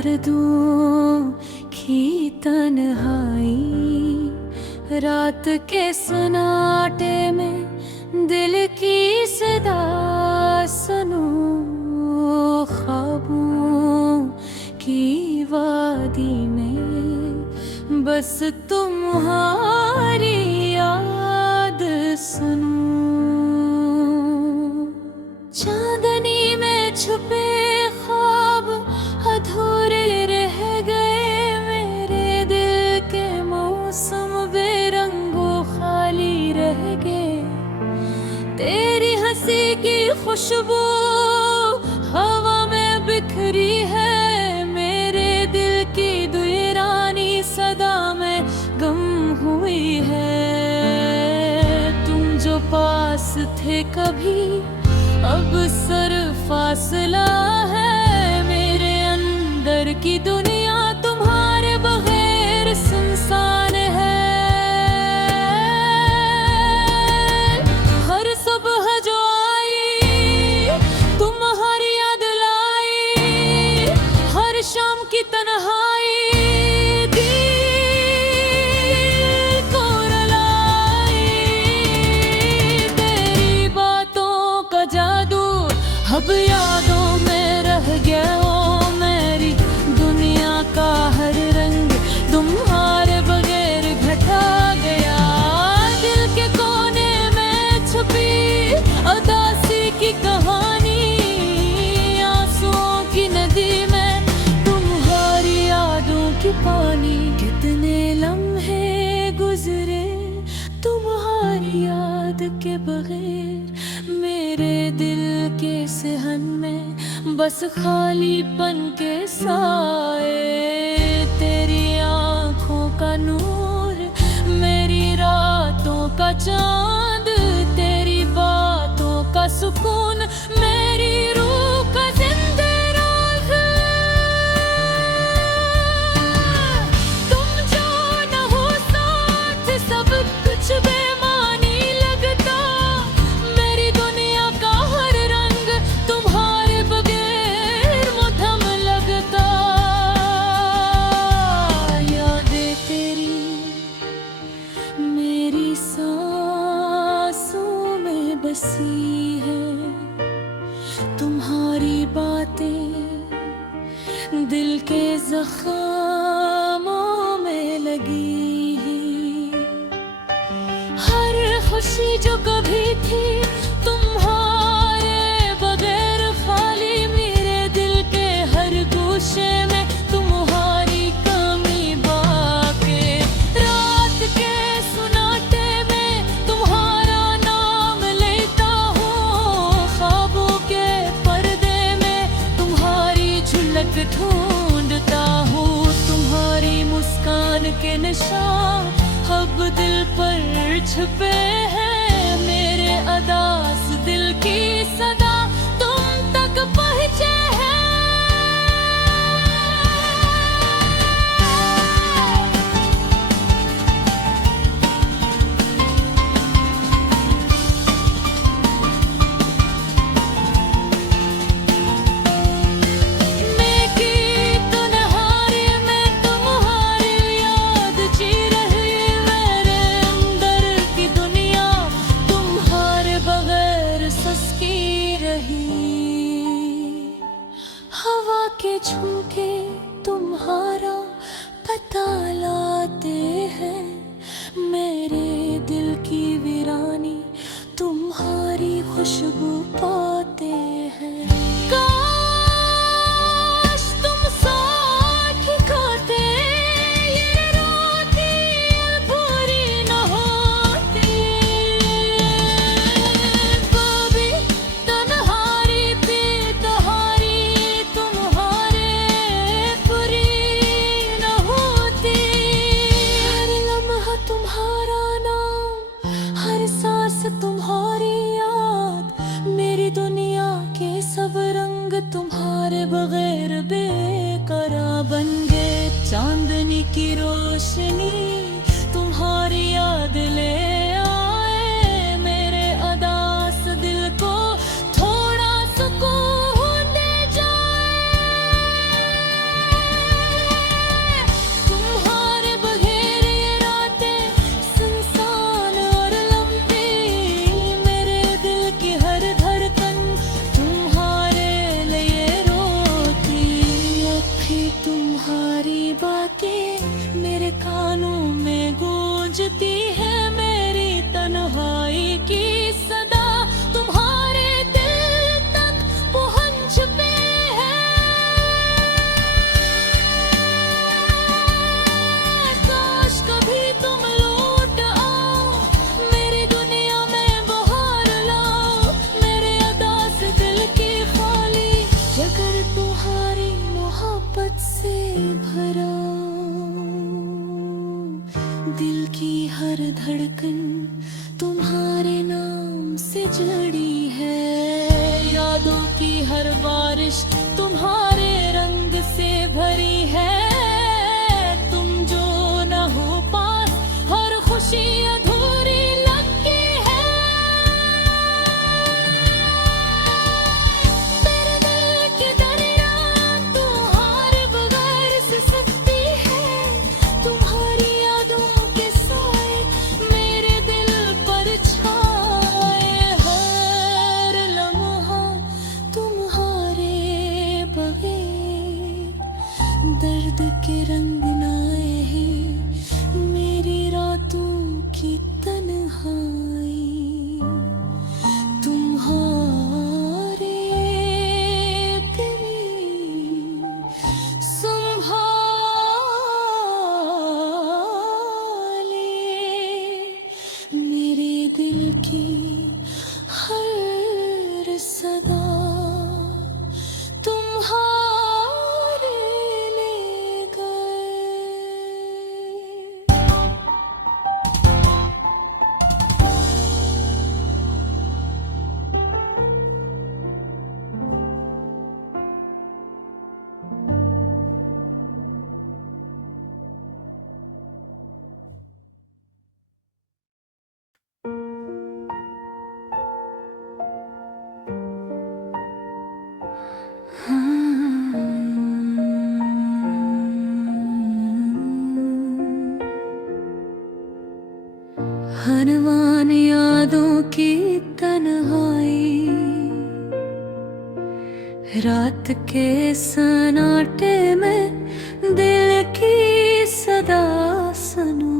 दूं की तन्हाई, रात के सन्नाटे में दिल की सदा सुनूं, ख्वाबों की वादी में बस तुम्हारी याद सुनूं। चांदनी में छुपे ख्वाब अधूरे रह गए, मेरे दिल के मौसम बेरंगो खाली रह गए। तेरी हंसी की खुशबू हवा में बिखरी है, मेरे दिल की दुरानी सदा में गम हुई है। तुम जो पास थे कभी अब सर फासला है, मेरे अंदर की दुनिया तुम्हारे बगैर सुनसान है। हर सुबह जो आई तुम्हारी याद लाई, हर शाम की तन्हाई दिल को रुलाई। तेरी बातों का जादू अब यादों में रह गया, ओ मेरी दुनिया का हर रंग तुम्हारे बगैर घटा गया। दिल के कोने में छुपी उदासी की कहानी, आंसुओं की नदी में तुम्हारी यादों की पानी। कितने लम्हे गुजरे तुम्हारी याद के बगैर, मेरे दिल के सहन में बस खालीपन के साए। तेरी आँखों का नूर मेरी रातों का चांद, तेरी बातों का सुकून मेरी रूह का जिंदा राज। तुम जो न हो साथ सब कुछ बेमानी लगता, मेरी दुनिया का हर रंग तुम्हारे बगैर मुधम लगता। यादें तेरी मेरी सांसों में बसी है, तुम्हारी बातें दिल के जख्मों में लगी। हर खुशी जो कभी थी तुम्हारे बगैर खाली, मेरे दिल के हर गोशे में तुम्हारी कमी बाके। रात के सुनाटे में तुम्हारा नाम लेता हूँ, ख्वाबों के पर्दे में तुम्हारी झलक ढूंढता हूँ। तुम्हारी मुस्कान के निशान अब दिल पर छुपे हैं, मेरे अदास दिल की सदा तुम तक पहुँचे हैं। मैं की तन्हाई में तुम्हारी याद जी रही, मेरे अंदर की दुनिया तुम्हारे बगैर सस्की रही। हवा के झोंके तुम्हारा पता लाते हैं, मेरे दिल की वीरानी तुम्हारी खुशबू पाते हैं। काश तुम साथ खाते, ये रातें पूरी न होती। कभी तन्हाई पे तहारी तुम्हारे पूरी न होती। हर लम्हा तुम्हारा नाम, हर सांस तुम्हारी याद, मेरी दुनिया के सब रंग तुम्हारे बगैर बेकरार बन गए। चांदनी की रोशनी तुम्हारी याद ले आए, मेरे अदास दिल को थोड़ा सुकून दे जाए। के मेरे कानों में गूंजती है मेरी तन्हाई की सदा, तुम्हारे दिल तक पहुंच पे है। काश कभी तुम लौट आओ, मेरी दुनिया में बहार लाओ, मेरे अदा से दिल की खाली जगर तुम्हारी मोहब्बत से भरा। दिल की हर धड़कन तुम्हारे नाम से जड़ी है, यादों की हर बारिश तुम्हारे रंग से भरी है। तुम जो न हो पास हर खुशी अधूरी लगती है। तेरे दिल की दरिया तुम्हारे बगैर सिसकती है, तुम्हारी यादों के साए मेरे दिल पर छाए। हर लम्हा तुम्हारे बगैर दर्द के रंग नाए हैं मेरी रातों की तन्हाई। तुम्हारे दिल संभाले मेरे दिल की हर सदा, तुम्हारे ले गए। हरवान यादों की तन्हाई, रात के सन्नाटे में दिल की सदा सुनो।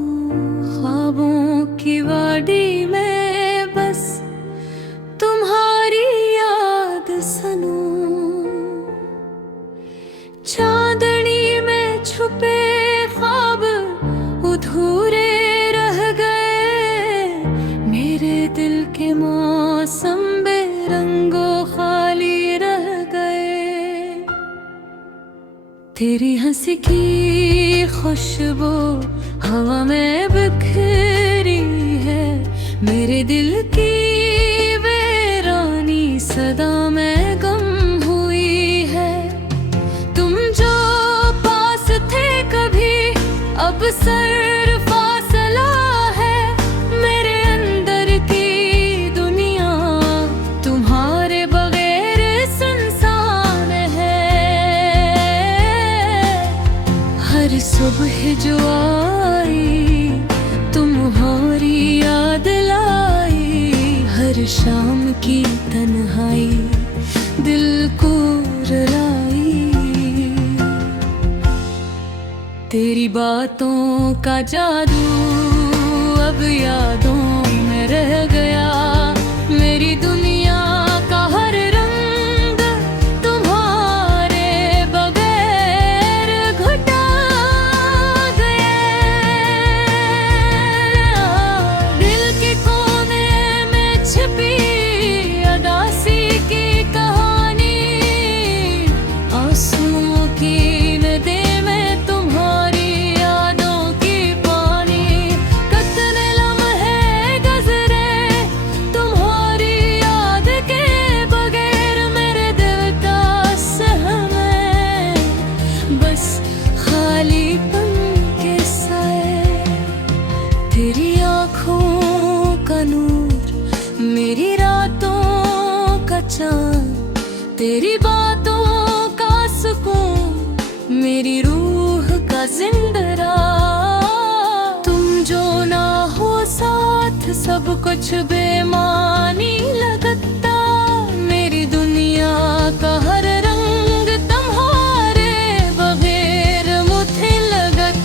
ख्वाबों की वादी में बस तुम्हारी याद सुनो। चांदनी में छुपे ख्वाब अधूरे रह गए, मेरे दिल के मौसम बेरंगो खाली रह गए। तेरी हंसी की खुशबू हवा में बिखरी है, मेरे दिल की वीरानी सदा में गम हुई है। तुम जो पास थे कभी अब सर फासला है, मेरे अंदर की दुनिया तुम्हारे बगैर सुनसान है। हर सुबह जो आई तुम्हारी याद लाई, हर शाम की तन्हाई दिल को रुलाई। तेरी बातों का जादू अब यादों में रह गया, मेरी दुनिया का हर रंग तुम्हारे बगैर घुटा गया। दिल के कोने में छिपी अदासी की कहानी, आंसुओं की नदी में तुम्हारी यादों की पानी। कितने लम्हे गुज़रे तुम्हारी याद के बगैर, मेरे दिल का सहम है बस खालीपन के साए। तेरी आँखों का नूर मेरी रातों का चाँद, तेरी बातों का सुकून मेरी रूह का जिंदरा। तुम जो ना हो साथ सब कुछ बेमानी लगता, मेरी दुनिया का हर रंग तुम्हारे बगैर मुझे लगता।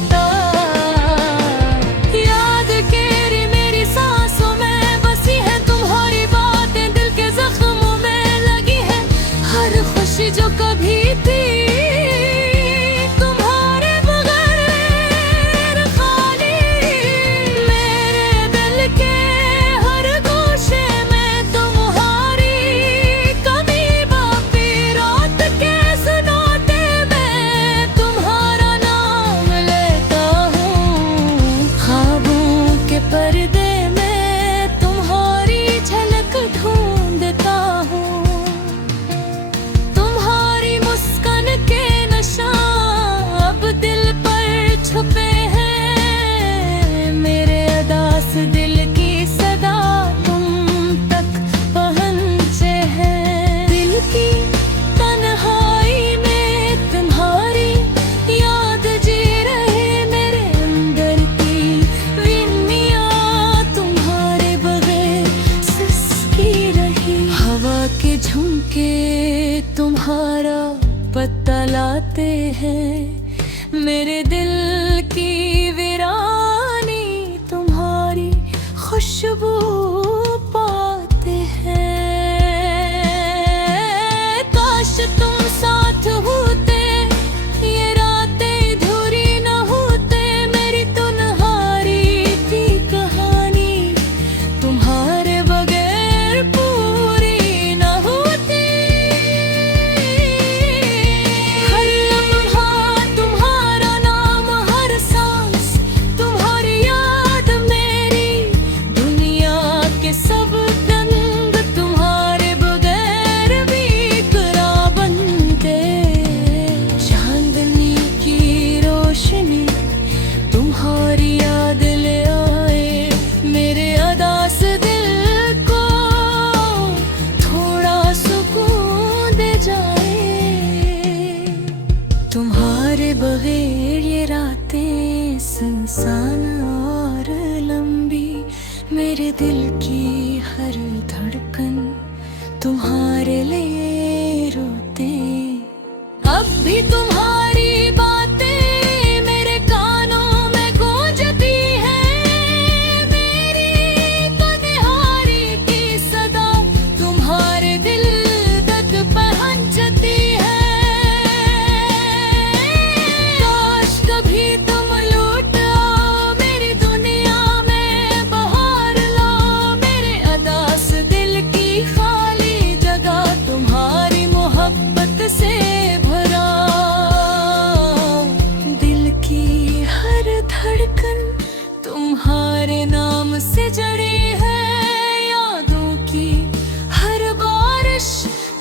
हैं। मेरे दिल की वीरानी तुम्हारी खुशबू पाते हैं। काश तुम साथ होते, ये रातें अधूरी न होते। मेरी तुम्हारी थी कहानी, तुम्हारे बगैर पूरी न होती। हर लम्हा तुम्हारा नाम, हर सांस तुम्हारी याद मेरी। दुनिया के सब रंग तुम्हारे बगैर बेकरा बनते। चांदनी की रोशनी तुम्हारी याद ले आए, मेरे अदास दिल को थोड़ा सुकून दे जाए। तुम्हारे बगैर ये रातें सुनसान और लंबी। मेरे दिल की हर धड़कन तुम्हारे लिए रोते। अब भी तुम्हारी बातें मेरे कानों में गूंजती हैं। मेरी तन्हाई की सदा तुम्हारे दिल तक पहुंचती है। काश कभी तुम लौट आओ, मेरी दुनिया में बहार लाओ। मेरे अदास दिल की खाली जगह तुम्हारी मोहब्बत से भरा। दिल की हर धड़कन तुम्हारे नाम से जड़ी है। यादों की हर बारिश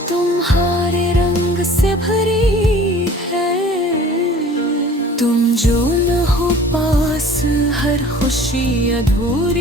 तुम्हारे रंग से भरी है। तुम जो न हो पास, हर खुशी अधूरी